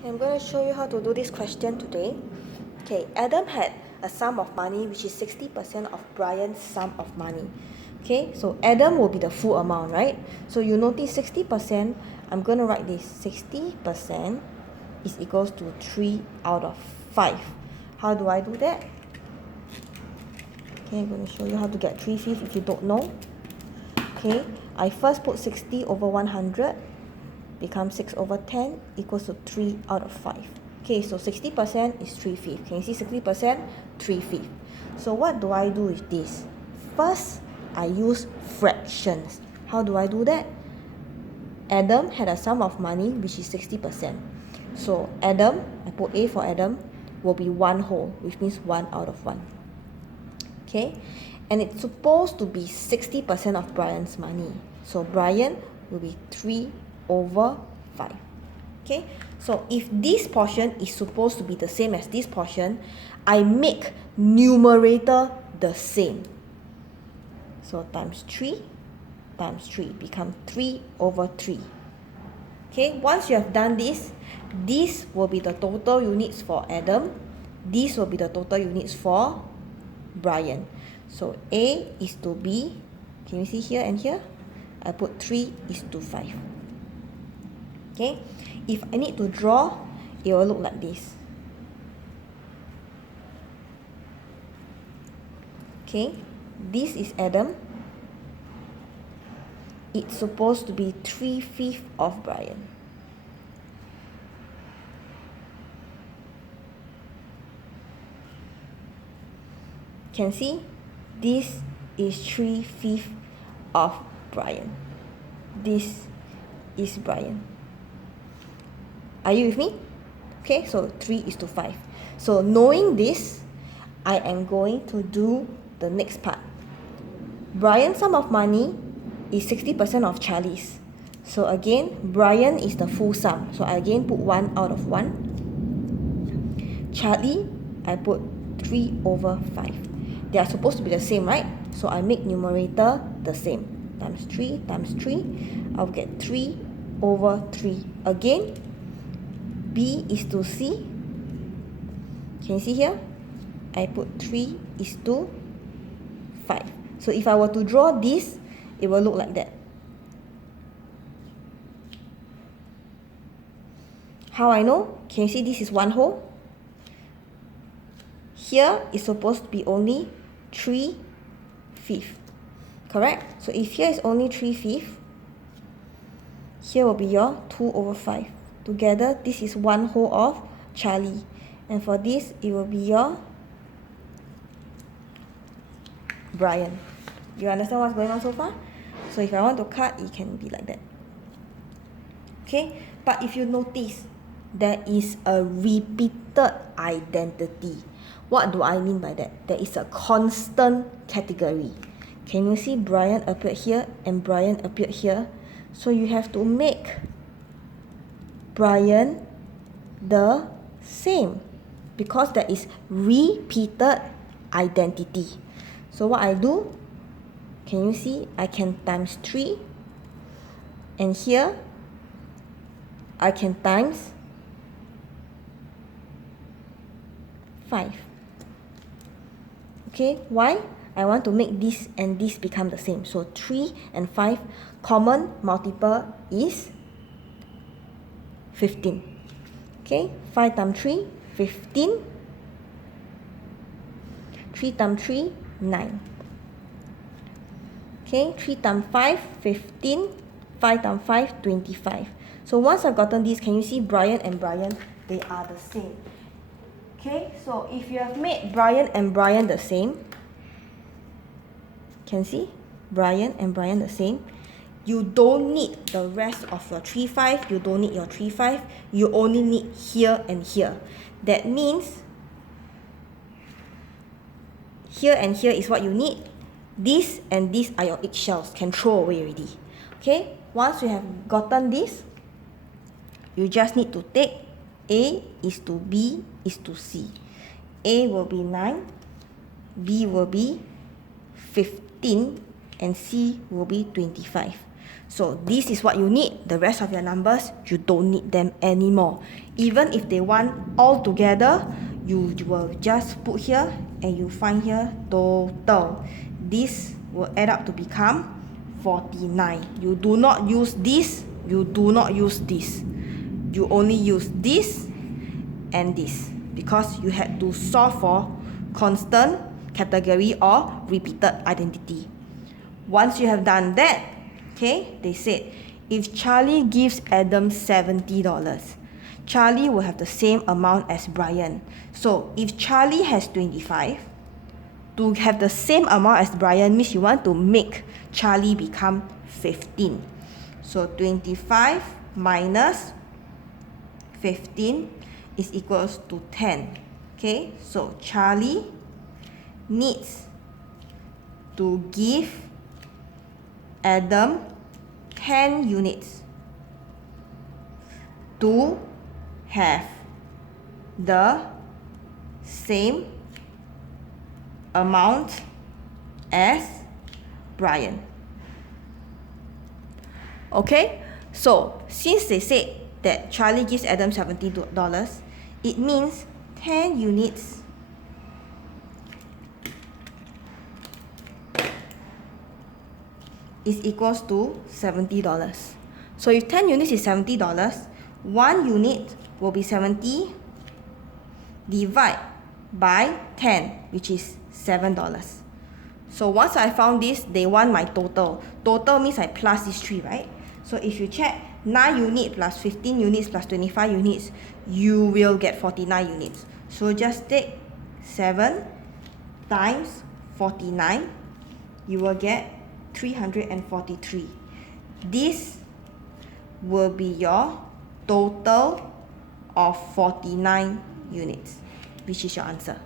Okay, I'm going to show you how to do this question today. Okay, Adam had a sum of money which is 60% of Brian's sum of money. Okay, so Adam will be the full amount, right? So you notice 60%, I'm going to write this 60% is equals to 3 out of 5. How do I do that? Okay, I'm going to show you how to get 3/5 if you don't know. Okay, I first put 60 over 100. Becomes 6 over 10 equals to 3 out of 5. Okay, so 60% is 3/5. Can you see 60%? 3/5. So what do I do with this? First, I use fractions. How do I do that? Adam had a sum of money which is 60%. So Adam, I put A for Adam, will be 1 whole, which means 1 out of 1. Okay, and it's supposed to be 60% of Brian's money. So Brian will be 3 over 5. Okay, so if this portion is supposed to be the same as this portion, I make numerator the same. So times 3 become 3 over 3. Okay, once you have done this, this will be the total units for Adam. This will be the total units for Brian. So A is to B. Can you see here and here? I put 3 is to 5. Okay, if I need to draw, it will look like this. Okay, this is Adam. It's supposed to be 3/5 of Brian. Can see? This is 3/5 of Brian. This is Brian. Are you with me? Okay, so 3 is to 5. So knowing this, I am going to do the next part. Brian's sum of money is 60% of Charlie's. So again, Brian is the full sum. So I again put 1 out of 1. Charlie, I put 3 over 5. They are supposed to be the same, right? So I make numerator the same. Times 3 times 3. I'll get 3 over 3. Again, B is to C. Can you see here? I put 3 is to 5. So if I were to draw this, it will look like that. How I know? Can you see this is 1 whole? Here is supposed to be only 3/5. Correct? So if here is only 3/5, here will be your 2 over 5. Together, this is 1 whole of Charlie. And for this, it will be your Brian. You understand what's going on so far? So if I want to cut, it can be like that. Okay? But if you notice, there is a repeated identity. What do I mean by that? There is a constant category. Can you see Brian appeared here and Brian appeared here? So you have to make Brian the same because there is repeated identity. So what I do, can you see? I can times 3 and here I can times 5. Okay, why? I want to make this and this become the same. So 3 and 5 common multiple is 15. Okay, 5 times 3, 15. 3 times 3, 9. Okay, 3 times 5, 15. 5 times 5, 25. So once I've gotten this, can you see Brian and Brian? They are the same. Okay, so if you have made Brian and Brian the same, can see Brian and Brian the same, you don't need the rest of your 3/5. You don't need your 3/5. You only need here and here. That means here and here is what you need. This and this are your eggshells. Can throw away already. Okay, once you have gotten this, you just need to take A is to B is to C. A will be 9, B will be 15, and C will be 25. So this is what you need. The rest of your numbers, you don't need them anymore. Even if they want all together, you will just put here and you find here total. This will add up to become 49. You do not use this, you do not use this. You only use this and this because you had to solve for constant, category, or repeated identity. Once you have done that, okay, they said if Charlie gives Adam $70, Charlie will have the same amount as Brian. So if Charlie has 25, to have the same amount as Brian means you want to make Charlie become 15. So 25 minus 15 is equals to 10. Okay, so Charlie needs to give Adam 10 units to have the same amount as Brian. Okay, so since they said that Charlie gives Adam $70, it means 10 units is equals to $70. So if 10 units is $70, 1 unit will be 70 divided by 10, which is $7. So once I found this, they want my total. Total means I plus these 3, right? So if you check 9 units plus 15 units plus 25 units, you will get 49 units. So just take 7 times 49, you will get 343. This will be your total of 49 units, which is your answer.